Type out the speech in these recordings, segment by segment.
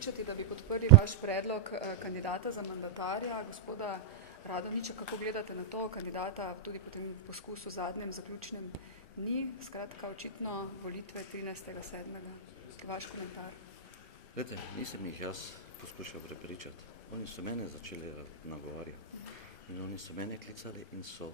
prepričati, da bi podprli vaš predlog kandidata za mandatarja, gospoda Radonjića. Kako gledate na to? Kandidata tudi po tem poskusu zadnjem, zaključnem ni. Skratka, očitno volitve 13.7. Vaš komentar. Glede, nisem jih jaz poskušal prepričati. Oni so mene začeli nagovarjati. In oni so mene klicali in so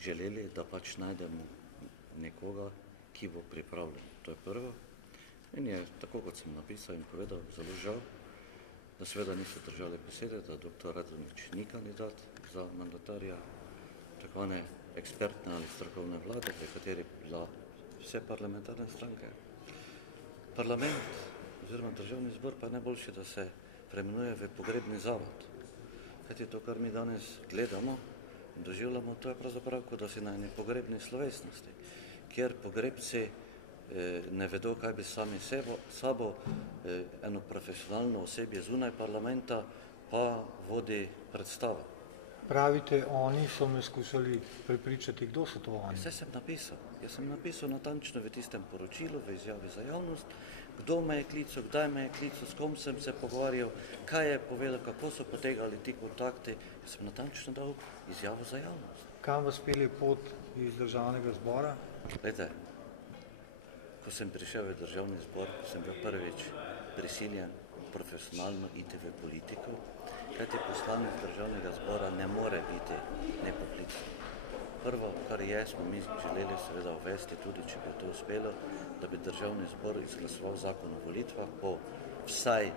želeli, da pač najdemo nekoga, ki bo pripravljen. To je prvo. In je, tako kot sem napisal in povedal, zelo žal, da seveda niso držali besede, da dr. Radonjić ni kandidat za mandatarja takvane ekspertne ali strokovne vlade, v kateri bila vse parlamentarne stranke. Parlament oziroma državni zbor pa je najboljše, da se preimenuje v pogrebni zavod. Kajti to, kar mi danes gledamo in doživljamo, to je pravzaprav, kot da si na eni pogrebni slovesnosti, kjer pogrebci ne vedo, kaj bi sami sabo, eno profesionalno osebje zunaj parlamenta pa vodi predstavo. Pravite, oni so me skušali prepričati, kdo so to oni? Vse sem napisal. Jaz sem napisal natančno v tistem poročilu, v izjavi za javnost, kdo me je klical, kdaj me je klical, s kom sem se pogovarjal, kaj je povedal, kako so potegali ti kontakti. Jaz sem natančno dal izjavo za javnost. Kam vas pelje pot iz državnega zbora? Glejte, ko sem prišel v državni zbor, sem bil prvič prisiljen profesionalno iti v politiko, kajti poslanec državnega zbora ne more biti nepoklican. Prvo, kar je, smo mi želeli seveda uvesti, tudi če bi to uspelo, da bi državni zbor izglasoval zakon o volitvah po vsaj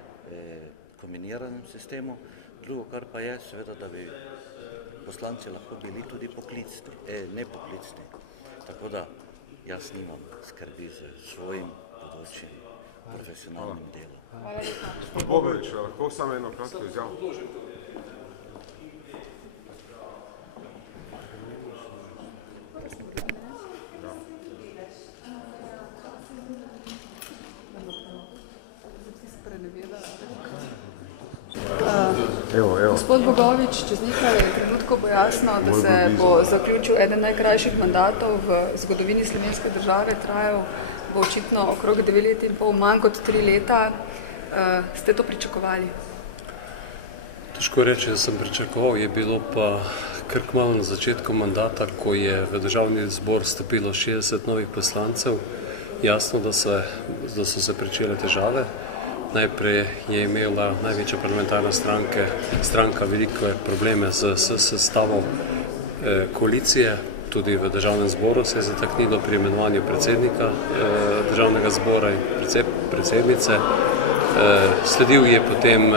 kombiniranem sistemu. Drugo, kar pa je, seveda, da bi poslanci lahko bili tudi nepoklicni. Tako da jaz nimam skrbi z svojim področjem profesionalnim delom. Gospod Bogovič, lahko samo eno kratko izjavo? Gospod Bogovič, čez nekaj trenutkov bo jasno, da se bo zaključil eden najkrajših mandatov v zgodovini slovenske države, trajal bo očitno okrog 2 leti in pol, manj kot 3 leta. Ste to pričakovali? Težko reči, da sem pričakoval, je bilo pa kar kmalu na začetku mandata, ko je v državni zbor stopilo 60 novih poslancev, jasno, da so se pričele težave. Najprej je imela največja parlamentarna stranka velike probleme s sestavo koalicije, tudi v državnem zboru se je zataknilo pri imenovanju predsednika državnega zbora in predsednice. Sledil je potem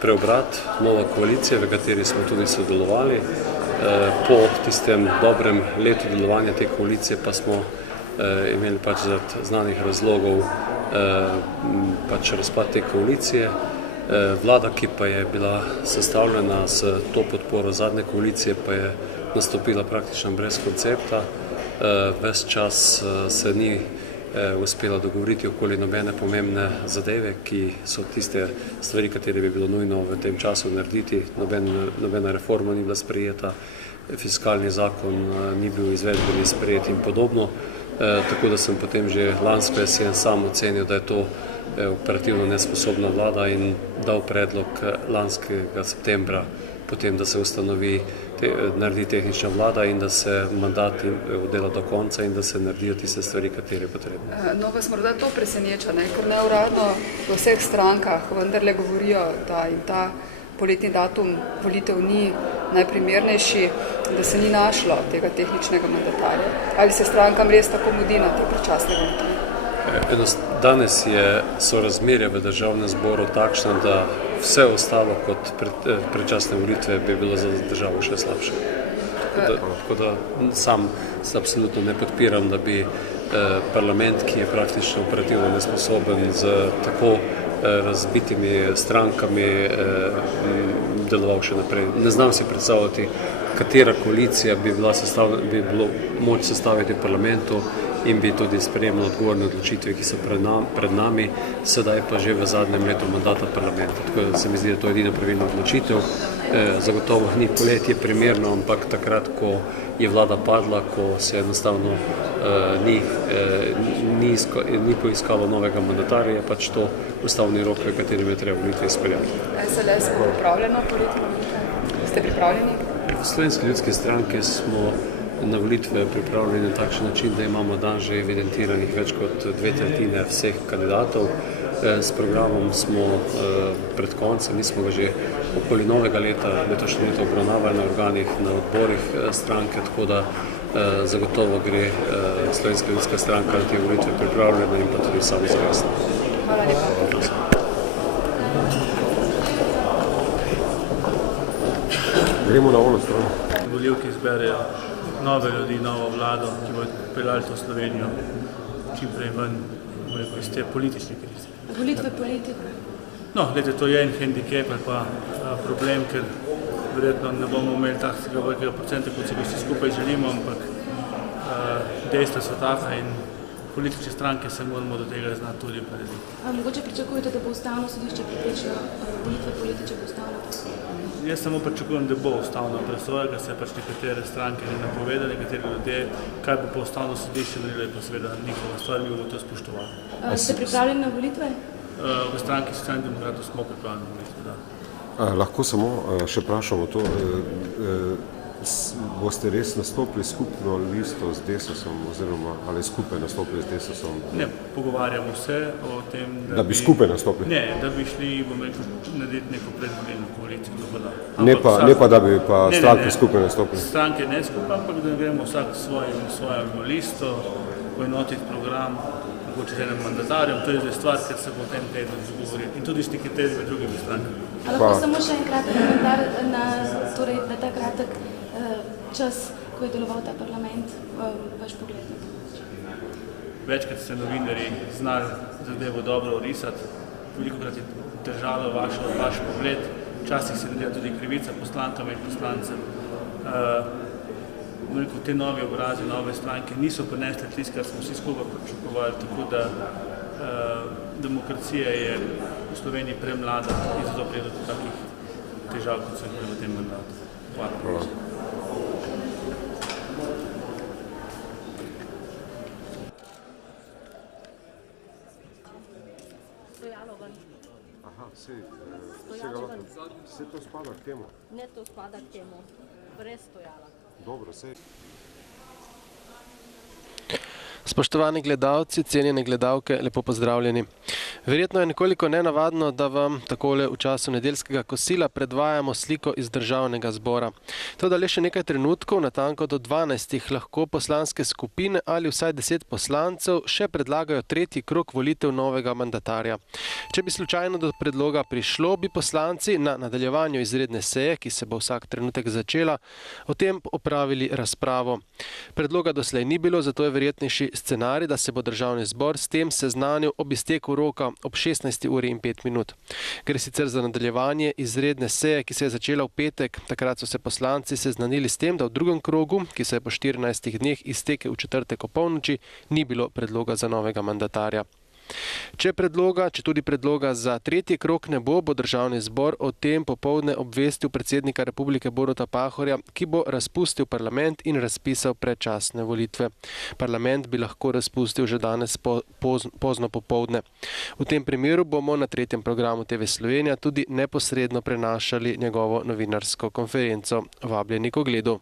preobrat, nova koalicija, v kateri smo tudi sodelovali. Po tistem dobrem letu delovanja te koalicije pa smo imeli pač zaradi znanih razlogov pač razpad te koalicije. Vlada, ki pa je bila sestavljena s to podporo zadnje koalicije, pa je nastopila praktično brez koncepta. Ves čas se ni uspela dogovoriti okoli nobene pomembne zadeve, ki so tiste stvari, katere bi bilo nujno v tem času narediti. Nobena reforma ni bila sprejeta, fiskalni zakon ni bil izvedbeni sprejet in podobno. Tako da sem potem že lansko jesen sam ocenil, da je to operativno nesposobna vlada in dal predlog lanskega septembra potem, da se naredi tehnična vlada in da se mandat oddela do konca in da se naredijo tiste stvari, katere je potrebno. No, vas morda to preseneča, ker neuradno v vseh strankah vendarle govorijo, da jim ta poletni datum volitev ni najprimernejši, da se ni našlo tega tehničnega mandatarja. Ali se strankam res tako mudi na te predčasne volitve? Danes so razmerja v državnem zboru takšne, da vse ostalo kot predčasne volitve bi bilo za državo še slabše. Tako da sam se absolutno ne podpiram, da bi parlament, ki je praktično operativno nesposoben z tako razbitimi strankami, deloval še naprej. Ne znam si predstavljati, katera koalicija bi bilo moč sestaviti v parlamentu in bi tudi sprejemala odgovorne odločitve, ki so pred nami, sedaj pa že v zadnjem letu mandata parlamenta. Tako da se mi zdi, da to je edina pravilna odločitev. Zagotovo ni poletje primerno, ampak takrat, ko je vlada padla, ko se enostavno ni poiskalo novega mandatarja, je pač to ustavni rok, v katerem je treba volitve izpeljati. SLS bo pripravljena politika? Ste pripravljeni? V Slovenski ljudski stranki smo na volitve pripravljeni na takšen način, da imamo dan že evidentiranih več kot 2/3 vseh kandidatov. S programom smo pred koncem, mi smo ga že okoli novega leta, letošnje leto obravnavali na organih, na odborih stranke, tako da zagotovo gre Slovenska ljudska stranka na te volitve pripravljena in pa tudi samozavestna. Hvala lepa. Gremo na ono stran. Volivke izberejo nove ljudi, novo vlado, ki bo peljali to Slovenijo čim prej ven iz te politične krize. Volitve politike? No, gledajte, to je en handicap ali pa problem, ker verjetno ne bomo imeli takega velikega procenta, kot si ga vsi skupaj želimo, ampak dejstva so taka in politične stranke se moramo do tega znati tudi opredeliti. Mogoče pričakujete, da bo ustavno sodišče preprečilo volitve politične ustavne presoje? Jaz samo pričakujem, da bo ustavna presoja, da se pač nekatere stranke ne napovedali, nekateri ljudje, kaj bo po ustavno sodišče naredilo, je pa seveda njihova stvar, mi bomo to spoštovali. Ste pripravljeni na volitve? V stranki Socialnih demokratov smo pripravljeni na volitve, da. Lahko samo še vprašamo to, boste res nastopili skupno listo z Desusom oziroma ali skupaj nastopili z Desusom? Ne, pogovarjamo se o tem, da bi skupaj nastopili? Ne, da bi šli, bom rekel, narediti neko predvolilno koalicijo. Ne pa, da bi pa stranke skupaj nastopili? Stranke ne skupaj, ampak da gremo vsak svojo listo, poenotiti program, mogoče z enim mandatarjem, to je zdaj stvar, ker se bo v tem tednu dogovorili in tudi s nekaterimi drugimi strankami. Lahko samo še en kratek komentar na ta kratek čas, ko je deloval ta parlament, vaš pogled na to? Večkrat ste novinarji znali zadevo dobro orisati, velikokrat je držalo vaš pogled, včasih se dela tudi krivica poslankam in poslancem. Te nove obrazi, nove stranke niso prinesli tisto, kar smo vsi skupaj pričakovali, tako da demokracija je v Sloveniji premlada in zato pride do takih težav, kot so imeli v tem mandatu. Hvala. Vse to spada k temu? Ne, to spada k temu. Brez stojala. Dobro, sej. Spoštovani gledalci, cenjene gledalke, lepo pozdravljeni. Verjetno je nekoliko nenavadno, da vam takole v času nedeljskega kosila predvajamo sliko iz Državnega zbora. Toda le še nekaj trenutkov, natanko do 12 lahko poslanske skupine ali vsaj 10 poslancev še predlagajo tretji krog volitev novega mandatarja. Če bi slučajno do predloga prišlo, bi poslanci na nadaljevanju izredne seje, ki se bo vsak trenutek začela, o tem opravili razpravo. Predloga doslej ni bilo, zato je verjetnejši scenarij, da se bo Državni zbor s tem seznanil ob izteku roka ob 16:05. Gre sicer za nadaljevanje izredne seje, ki se je začela v petek. Takrat so se poslanci seznanili s tem, da v drugem krogu, ki se je po 14 dneh iztekel v četrtek opolnoči, ni bilo predloga za novega mandatarja. Če tudi predloga za tretji krog ne bo, bo Državni zbor o tem popoldne obvestil predsednika Republike Boruta Pahorja, ki bo razpustil parlament in razpisal predčasne volitve. Parlament bi lahko razpustil že danes pozno popoldne. V tem primeru bomo na tretjem programu TV Slovenija tudi neposredno prenašali njegovo novinarsko konferenco. Vabljeni k ogledu.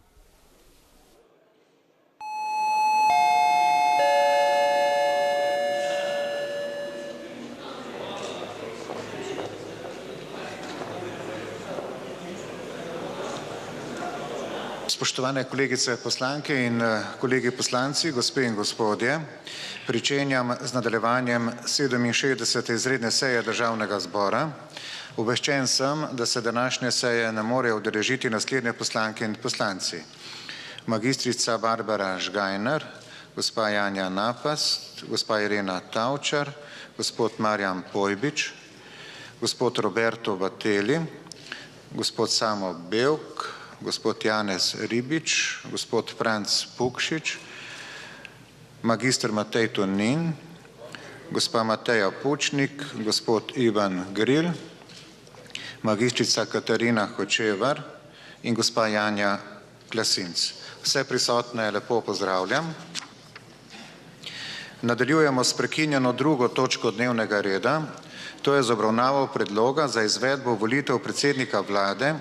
Spoštovane kolegice poslanke in kolegi poslanci, gospe in gospodje, pričenjam z nadaljevanjem 67. izredne seje Državnega zbora. Obveščen sem, da se današnje seje ne morejo udeležiti naslednje poslanke in poslanci. Magistrica Barbara Žgajner, gospa Janja Napast, gospa Irena Tavčar, gospod Marjan Pojbič, gospod Roberto Vateli, gospod Samo Bevk, gospod Janez Ribič, gospod Franc Pukšič, magistr Matej Tonin, gospa Mateja Pučnik, gospod Ivan Gril, magistrica Katarina Hočevar in gospa Janja Klasinc. Vse prisotne lepo pozdravljam. Nadaljujemo s prekinjeno 2. točko dnevnega reda, to je z obravnavo predloga za izvedbo volitev predsednika vlade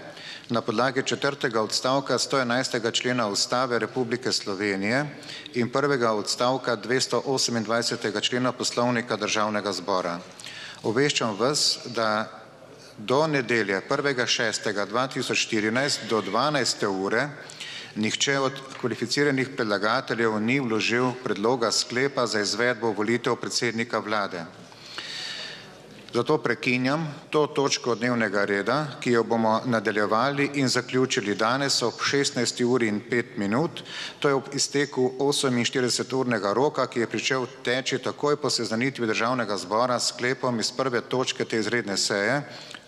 na podlagi 4. odstavka 111. člena Ustave Republike Slovenije in 1. odstavka 228. člena Poslovnika Državnega zbora. Obveščam vas, da do nedelje 1.6.2014 do 12. ure nihče od kvalificiranih predlagateljev ni vložil predloga sklepa za izvedbo volitev predsednika vlade. Zato prekinjam to točko dnevnega reda, ki jo bomo nadaljevali in zaključili danes ob 16:05, to je ob izteku 48-urnega roka, ki je pričel teči takoj po seznanitvi Državnega zbora s sklepom iz 1. točke te izredne seje,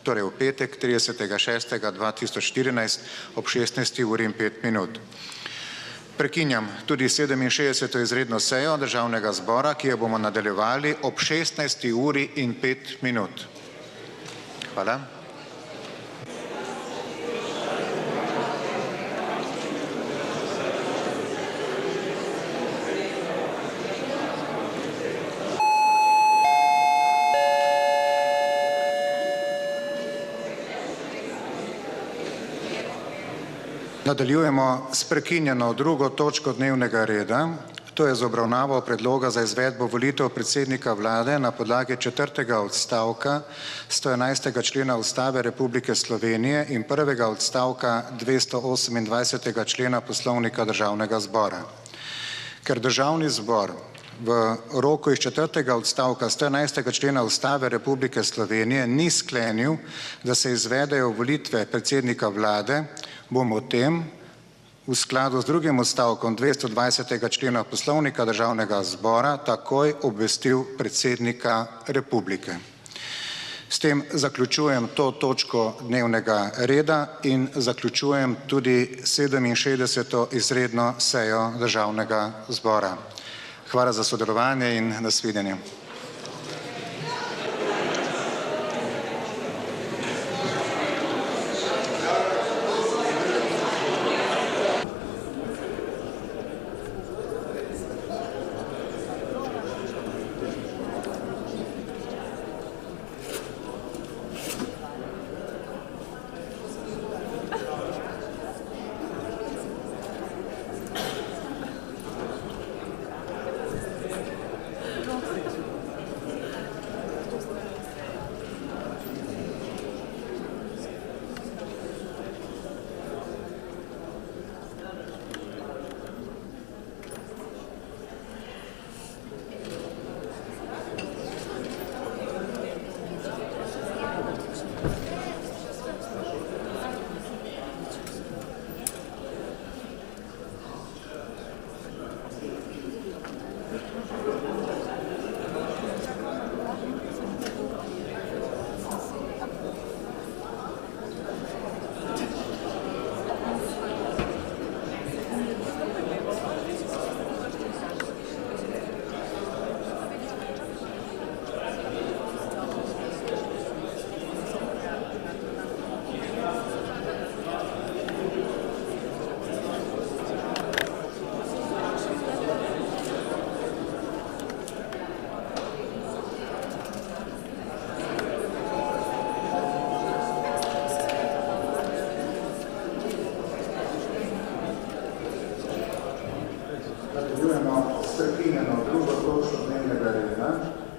torej v petek 30.6.2014 ob 16:05. Prekinjam tudi 67. izredno sejo Državnega zbora, ki jo bomo nadaljevali ob 16:05. Hvala. Nadaljujemo s prekinjeno 2. točko dnevnega reda, to je z obravnavo predloga za izvedbo volitev predsednika vlade na podlagi 4. odstavka 111. člena Ustave Republike Slovenije in 1. odstavka 228. člena Poslovnika Državnega zbora. Ker Državni zbor v roku iz 4. odstavka 111. člena Ustave Republike Slovenije ni sklenil, da se izvedejo volitve predsednika vlade, bom o tem v skladu z 2. odstavkom 220. člena Poslovnika Državnega zbora takoj obvestil predsednika republike. S tem zaključujem to točko dnevnega reda in zaključujem tudi 67. izredno sejo Državnega zbora. Hvala za sodelovanje in nasvidenje.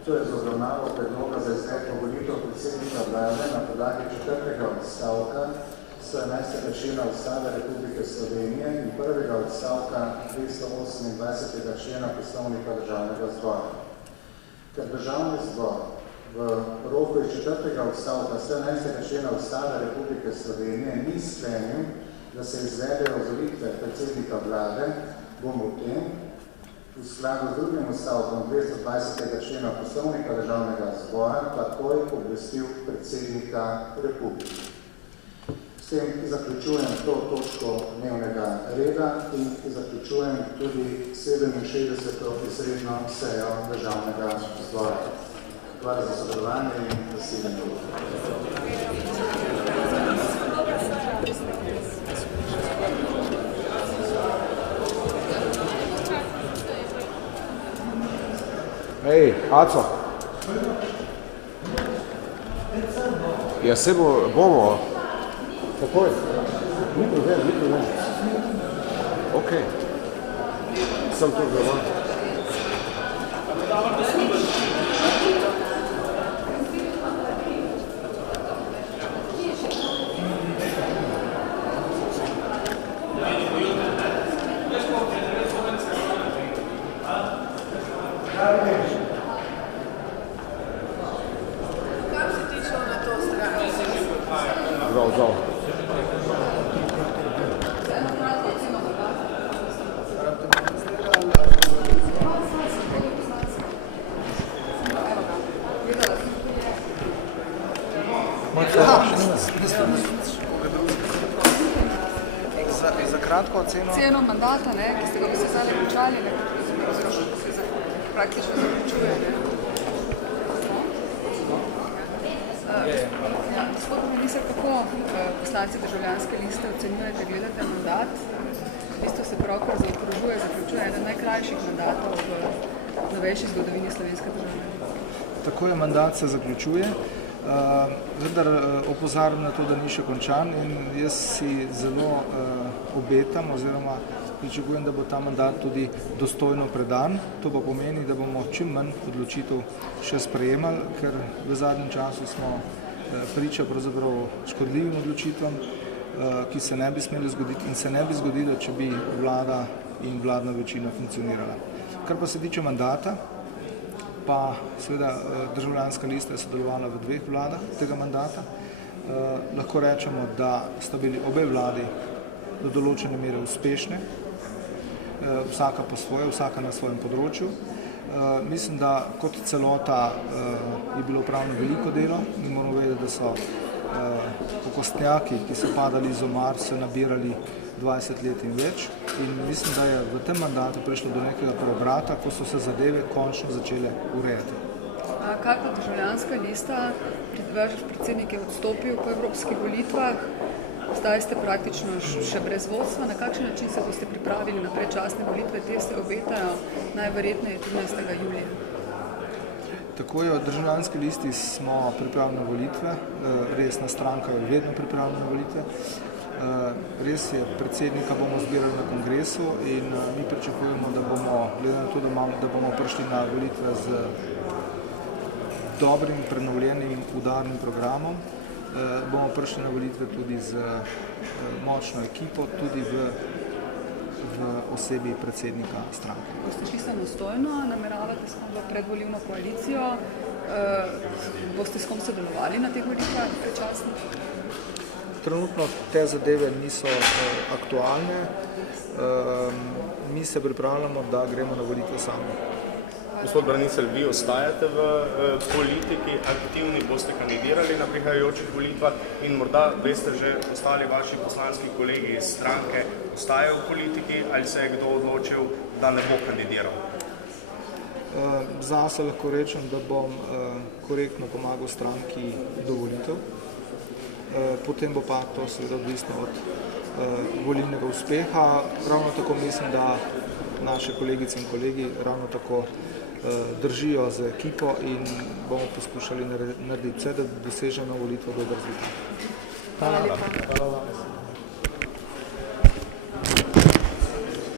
To je z obravnavo predloga za izvedbo volitev predsednika vlade na podlagi 4. odstavka 111. člena Ustave Republike Slovenije in 1. odstavka 228. člena Poslovnika Državnega zbora. Ker Državni zbor v roku iz 4. odstavka 111. člena Ustave Republike Slovenije ni sklenil, da se izvedejo volitve predsednika vlade, bomo v tem v skladu z 2. odstavkom 220. člena Poslovnika Državnega zbora takoj obvestil predsednika republike. S tem zaključujem to točko dnevnega reda in zaključujem tudi 67. izredno sejo Državnega zbora. Hvala za sodelovanje in nasvidenje. Ej, Aco. Ja, se bomo. Takoj. Ni problem. Ok. Sem tu doma. Žal. Za kratko oceno. Ceno mandata, ki ste ga vse zdaj končali, se praktično zaključuje. Gospod minister, kako poslanci državljanske liste ocenjujete, gledate mandat? V bistvu se pravkar zaključuje eden najkrajših mandatov v novejši zgodovini slovenske države. Tako je, mandat se zaključuje. Vendar opozarjam na to, da ni še končan in jaz si zelo obetam oziroma pričakujem, da bo ta mandat tudi dostojno predan. To pa pomeni, da bomo čim manj odločitev še sprejemali, ker v zadnjem času smo priča pravzaprav škodljivim odločitvam, ki se ne bi smeli zgoditi in se ne bi zgodilo, če bi vlada in vladna večina funkcionirala. Kar pa se tiče mandata, pa seveda državljanska lista je sodelovala v 2 vladah tega mandata. Lahko rečemo, da sta bili obe vladi do določene mere uspešne, vsaka po svoje, vsaka na svojem področju. Mislim, da kot celota je bilo upravno veliko delo in moramo vedeti, da so okostnjaki, ki so padali iz omar, se nabirali 20 let in več in mislim, da je v tem mandatu prišlo do nekega preobrata, ko so se zadeve končno začele urejati. Kaj pa državljanska lista? Vaš predsednik je odstopil po evropskih volitvah, zdaj ste praktično še brez vodstva. Na kakšen način se boste pripravili na predčasne volitve? Te se obetajo najverjetneje 13. julija. Tako je, v državljanski listi smo pripravljeni na volitve, resna stranka je vedno pripravljena na volitve. Res je, predsednika bomo zbirali na kongresu in mi pričakujemo, da bomo, glede na to, da bomo prišli na volitve z dobrim, prenovljenim, udarnim programom, bomo prišli na volitve tudi z močno ekipo, tudi v osebi predsednika stranke. Boste čisto nastojno nameravate s kom v predvolilno koalicijo? Boste s kom sodelovali na teh volitvah predčasnih? Trenutno te zadeve niso aktualne. Mi se pripravljamo, da gremo na volitve sami. Gospod Branicelj, vi ostajate v politiki, aktivni boste kandidirali na prihajajočih volitvah in morda veste že ostali vaši poslanski kolegi iz stranke ostajajo v politiki ali se je kdo odločil, da ne bo kandidiral? Zase lahko rečem, da bom korektno pomagal stranki do volitev. Potem bo pa to seveda odvisno od volilnega uspeha. Ravno tako mislim, da naše kolegice in kolegi ravno tako držijo z ekipo in bomo poskušali narediti vse, da dosežemo na volitvah dober rezultat. Hvala lepa.